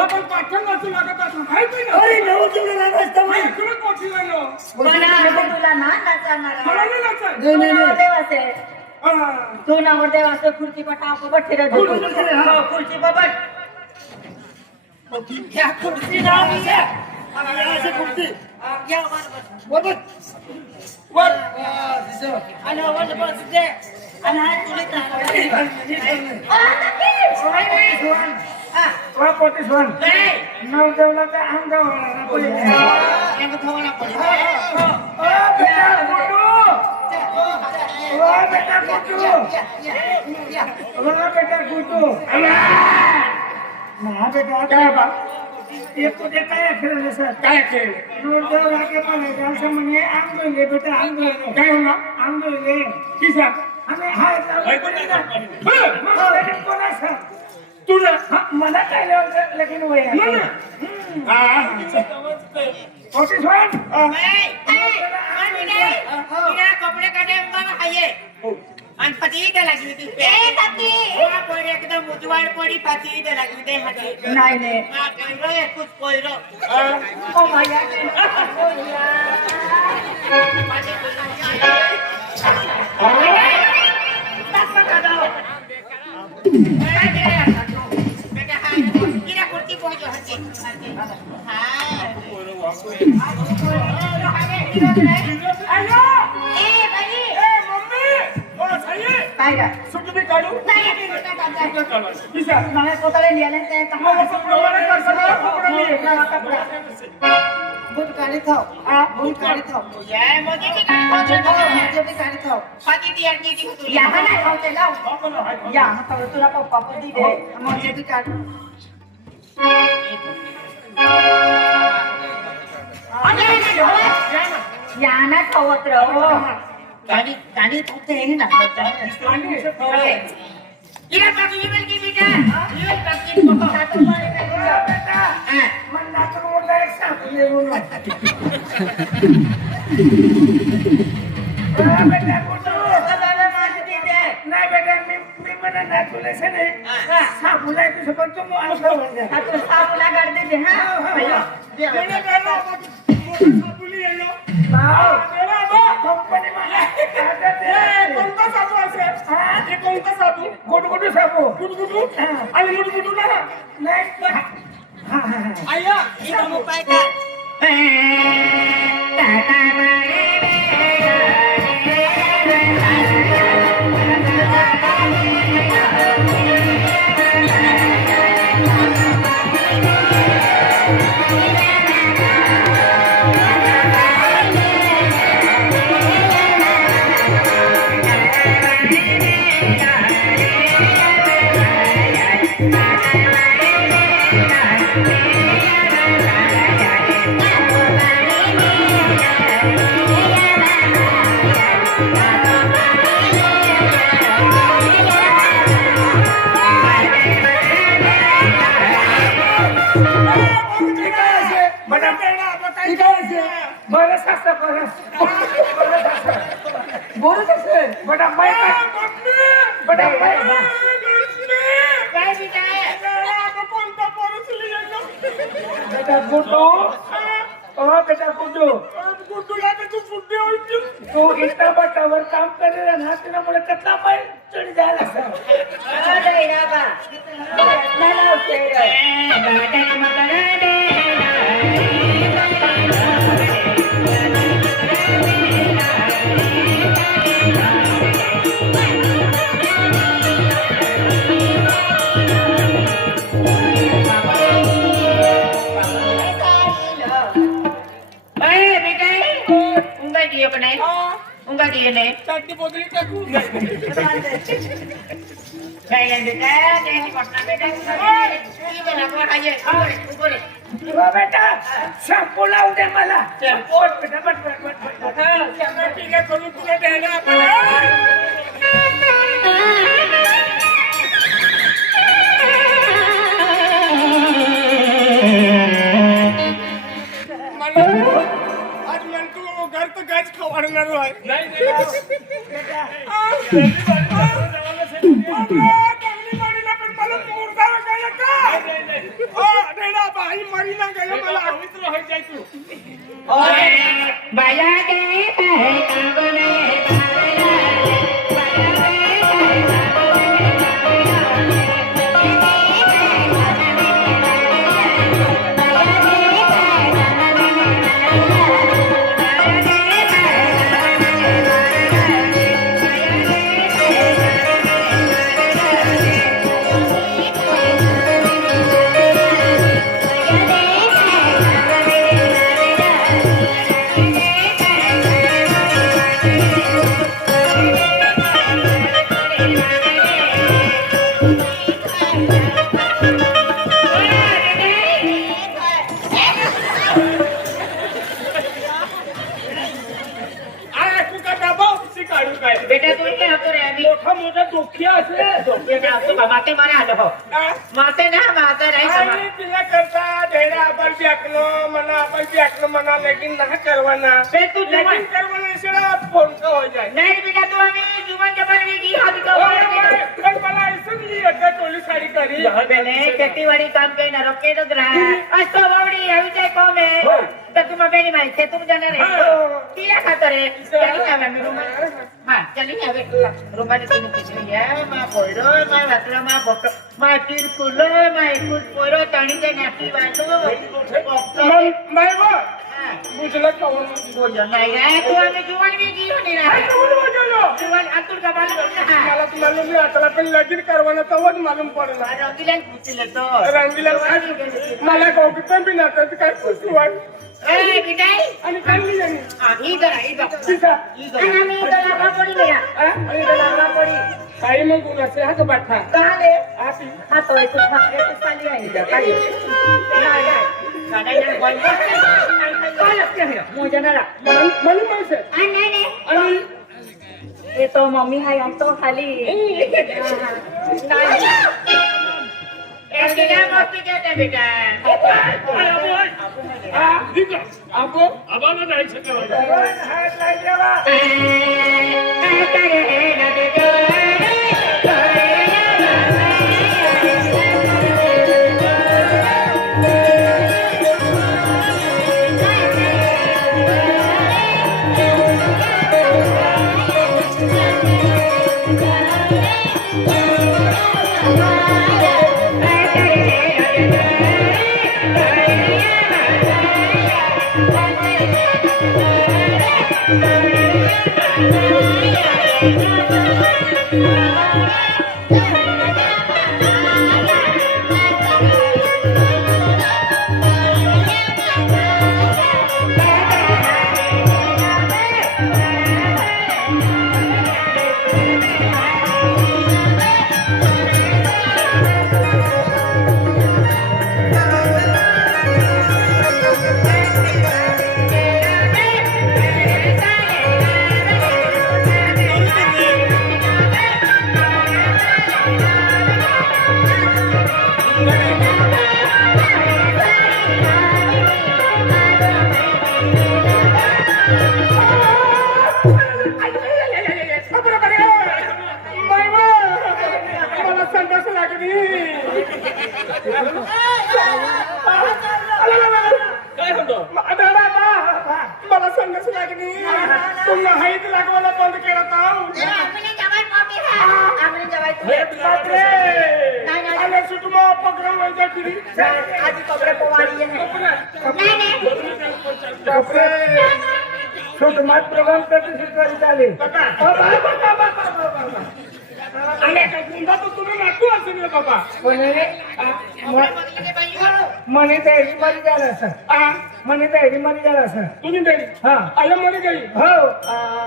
आपण पाठण वाचू लागत असं माहिती ना. अरे नऊ जेवढं राहत असतं मला इकडे पोटी झालो. मला आता तुला ना नाचणार मला नाही नाचायचं. नाही, नाही, नाही. नवरदेव असेल हा. तू नवरदेव असेल खुर्ची पटा पबट फिरत खुर्ची पबट या खुर्ची ना अशी खुर्ची बरोबर वर. आणि वर बस दे आणि हात तुला वर पोटी सोन. नवदेवलाचा अंगावर बेटा कुटू. काय बा एक कुठे काय खेळले सर. काय खेळ. नवदेव लागे मला असं म्हणे आंदोले बेटा आंदोले. काय म्हणा आंदोले किसा आम्ही हाय कोणाचा तुला मला काय लगीन वय कपडे काढे आणि पती ते लागली ती एकदम उजवाड पडी पती ते लागली ते हाती नाही नाही कुछ कोयरो ओ माया मला स्वतःला लिहायला बूट काढी थाव बूट काढी थाव तुला पप्पा पण दिले म्हणजे ती काढ याना खावत राहो गाडी गाडी फक्त हे ना इला पाकी बेटा इला पाकी बेटा मन नाचून मोठा एक साप येऊन बेटा कुठं बाबा माझे दे नाही बेटा मी मला नाचूले से नाही सापूला तुझं पण तू असं म्हणजे तू सापूला गाड दे हा बेटा बेटा सापूली येलो भाऊ कंपनी मला कोणता साबू असेल हा ते कोणता साबू गुडगुडू साबू गुडगुडू आणि गुडगुडू ना नाही आया इथं मग काय काय तू इतना बटावर काम करेला ना त्यामुळे कतला पाय चढ जायला उंगा दिए ने चाटनी बोतली टाकू काय बेटा त्यांनी पटना बेटा की बना को खाइए ऊपर ऊपर बेटा शॅम्पू लाव दे मला शॅम्पू बेटा बट कॅमेरा ठीक आहे करू तुला द्यायला घर तो गाज खवाडणार आहे नाही बेटा चांगली गाडीला पण मला मोरदा काय का नाही बाई मरी ना गेलं मला पवित्र होय जाय तू बाया गे आहे कावणे बेटा तू क्या होतो रे आम्ही मोठा मोठा डोकी असले डोके ना असतो बाबा ते मला आलं हो माते ना माते नाही आणि तिला करता ढेरा आपण ब्याकलो म्हणा लेकिन ना करवाना बे तू लेकिन करवाना इसरा फोन का हो जाए नहीं बेटा तू आम्ही जुबान जबर में की हाथ का कल मला इसलिए अड्डा टोली साड़ी करी बेने खेतीवाडी काम काही ना रोके तो रहा असतो बावडी हवी जाय कोम है तर तुम बेनी माहिती तुम जाणार आहे तिला खातो रे चली ना मी रूम हां चली ना बे रूमाने तुम्ही किती आहे मा पोयरो मा वाटला मा बक मा तिरकुलो मा एकूच पोयरो ताणीचे नाती वाटो मैं वो बुझला कौन बोल नाही रे तू आम्ही जुवान मी की होणी रे जुवान अतुल का मालूम ना मला तुम्हाला मी आता पण लगीन करवाना तवच मालूम पडला रंगीला पूछले तो रंगीला मला कोकण भी नाता काय पुस्तवान ए किटाई आणि चांगली जाणी इधर आम्ही इधर लागला पडी मेरा इधर लागला पडी काही मग उन्हाचे हात बाठा काले आती हा तो एक खाके तो खाली आहे इधर खाली नाही बोल काय लागते हे मोजनाला म्हणून पैसे नाही आणि ये तो मम्मी है हम तो खाली नहीं एक दिन मस्ती कहते बेटा आपको आबाला नाही शकत हात लागला मला संदेश लागली तुम्हाला हाईट लागवायला बंद केला आले सुटमा पकड़ा वैजा फिरी आधी कपडे पोवाडी आहे कपडे सुटमा प्रोग्राम करते चाले आले का गुंडा तो तुम्ही नाटू असेल रे बाबा मनी तयारी मध्ये झाला सर मनी तयारी मध्ये झाला सर तुम्ही तरी हा आले मध्ये गई हो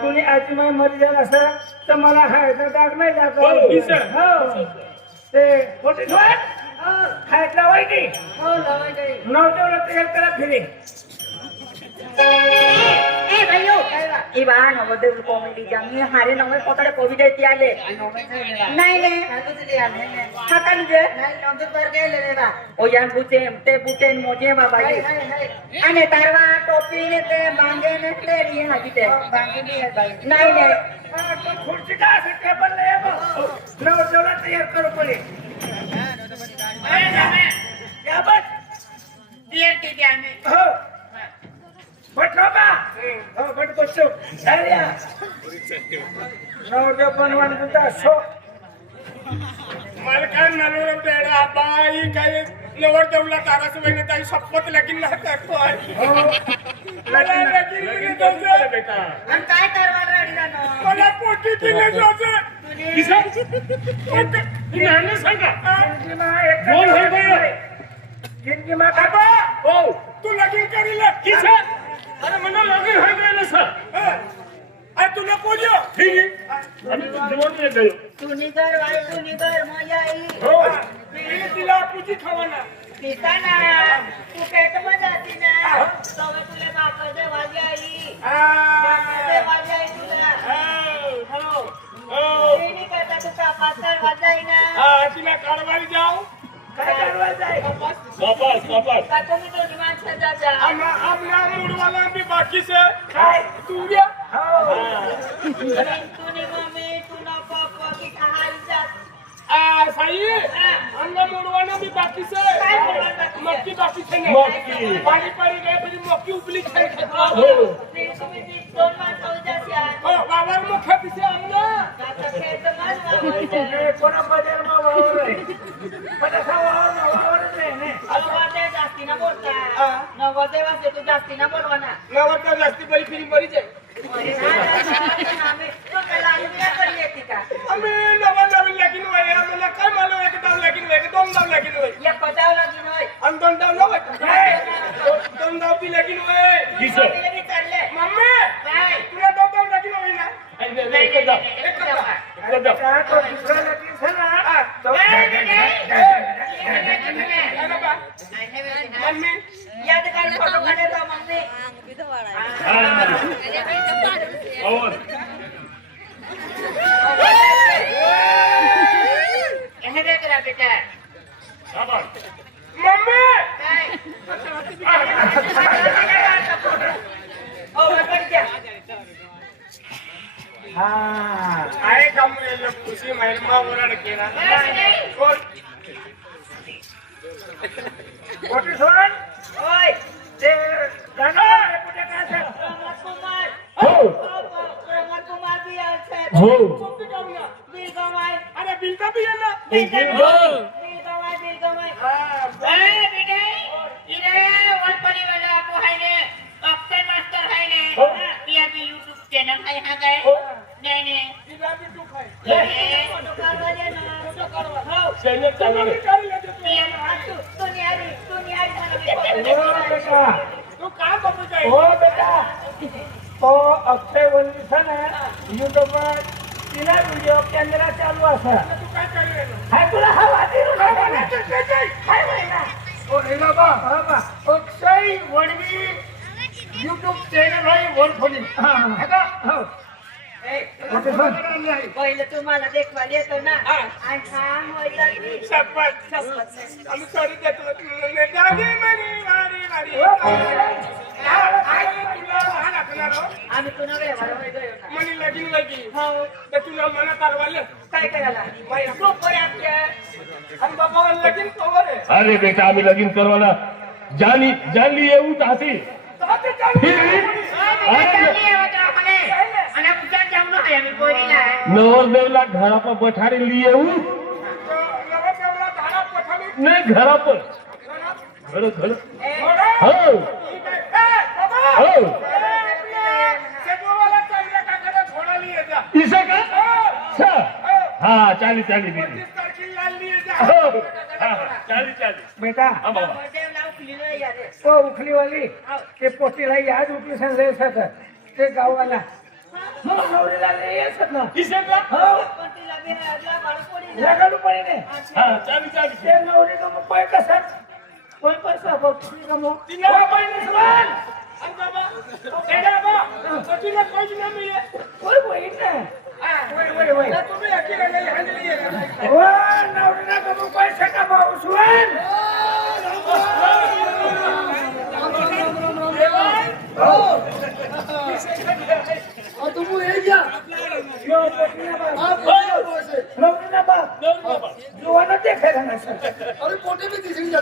तुम्ही आजी माय मध्ये झाला सर तर मला हायचा डाग नाही जातो हो ते होते खायला वाईटी नव्हते तयार करा फिरे ए भाइयों इबान नवदे कॉमेडी जामी हारे नवे पतडे कोविड येती आले नाही रे खाता निजे नाही नंतर पर गेले रे बा ओ यान बुचे ते बुटे मोजे बा भाई आणि तारवा टोपी ने ते मांगे ने ते री हाजी ते मांगे भी है भाई नाही रे खुर्ची का असे टेबल ले नवदेवला तयार करू पडे या बस नवरदेव बनवान तुझा शो मला काय म्हणून बेडा बाई काय नवर देवला तारास वहिनी ताई शपथ लगीन ना करतो मला लगीन बिगीन जायचं बेटा आणि काय करणार राडी जाणं मला पोटी दिले जायचं जिंदगी मा बाबा हो तू लगीन करील किसा अरे म्हणा लगीन होय गेलं सर अरे तुला कोण ठीक आहे आम्ही जेवण नाही गेलो तुनी घर मजा आई हो मी तिला तुझी खावाना पिताना तू पेट मध्ये जाती ना सवय तुला बापा दे वाजी आई बापा दे वाजी आई तुला हो तिने करता तू कापासर वाजाई ना तिला काढवायला जाऊ काय करवा जाय वापस का तुम्ही दोन्ही माणसं जाता आपला मूडवाला भी बाकी से काय तू द्या तुनी मम्मी तुला पापा की कहाणी जात साई अन्ना मूडवाला भी बाकी से काय मूडवाला बाकी से? मक्की बाकी से मक्की. पाणी पाणी गए फिर मक्की उपली खाई तुम्ही दोन माणसं उद्याच्या हो बाबा मुख्य पिसे आमना आता खेळत माल कोणा बजार मा वावर आहे पण असा वावर नाही ने नवरदेव जास्ती ना बोलता नवरदेव असते तू जास्ती ना बोलवा ना नवरदेव जास्ती बरी फिरी मरी जाय आम्ही तो त्याला आयुर्वेदा करी येते का आम्ही नवरदेव लगीन होय आम्हाला काय मालूम एक डाव लगीन होय दोन डाव लगीन होय एक पचाव लागून होय आणि दोन डाव नव्हत दोन डाव बी लगीन होय चालले मम्मी काय तुला दोन डाव लगीन होय ना एक का तो दुसरा लगीन झाला तो मम्मी या ठिकाणी फोटो काढायचा मम्मी हे देख रहा बेटा मम्मी काय ओ वरकर क्या हा आहे का मुले खुशी महिमा ओरड केला कोण मोठी सोन ओय ते गाणं कुठे काय सांग प्रमोद कुमार हो प्रमोद कुमार भी आहे हो कोणती काम ना बिल गमाय अरे बिलका भी आहे ना बिल गमाय ए बेटे इने वलपरी वाला आपो है ने अक्षर मास्टर है ने ये भी YouTube चैनल है हा काय नाही नाही तिला बी तू खाय ए फोटो काढवा दे ना फोटो काढवा हो चॅनल चांगलं तू निहारी हो बेटा तू काय बघू जाय हो बेटा तो अक्षय वल्लीचा ना युट्यूबवर तिला व्हिडिओ कॅमेरा चालू असा तू काय करेल हाय तुला हा वादी काय महिना ओ रे बाबा बाबा अक्षय वडवी YouTube चॅनल आहे वरफोली हा है का हो मोठे सोन पहिले तुम्हाला देखवाल येतो ना हा. आणि छान व्हायला की शपथ आम्ही सॉरी देतो दादी मनी वारी वारी तुला लहान असणार हो आम्ही पुन्हा व्यवहार गयो ना मनी लगीन लगी हो तर तुला मनात आरवाले काय करायला माई सोप आहे आपल्या आणि बाबा लगीन कवर आहे अरे बेटा आम्ही लगीन करवाना जान लिए हसी आणि आपण जाऊन आहे आम्ही पोरीला नवरदेवला घरा पर बैठारे लिए हूँ नवरदेवला धारा पठाली नहीं घरा पर घर घर हो हो सेगोवाला चांगल्या काकाला घोडा लिए जा इसे का अच्छा हाँ चाली चाली दीदी 25 तारखेला लिए जा हो हाँ चाली बेटा हाँ बाबा देवला उठली नाही यारे तो उखलीवाली ते पोटीला याद उठली सांगले असत ते गावाला मग नवरीला लय असत ना इसे का हो पण तिला बिहारला बाळ पोरी लगाडू पडे हाँ चाली ते नवरी का मग पाय कसा कोण पैसा बघती का मग तिला पहिली सवाल आणि बाबा एडा बा तुला कोणी ना मिळे कोण बहीण ना वय तुम्ही अकेला नाही हंडली आहे हो नवरीला का मग पैसा का भाऊ सुवन नवरीला बाप जुवाना देखायला नसेल अरे पोटे भी दिसली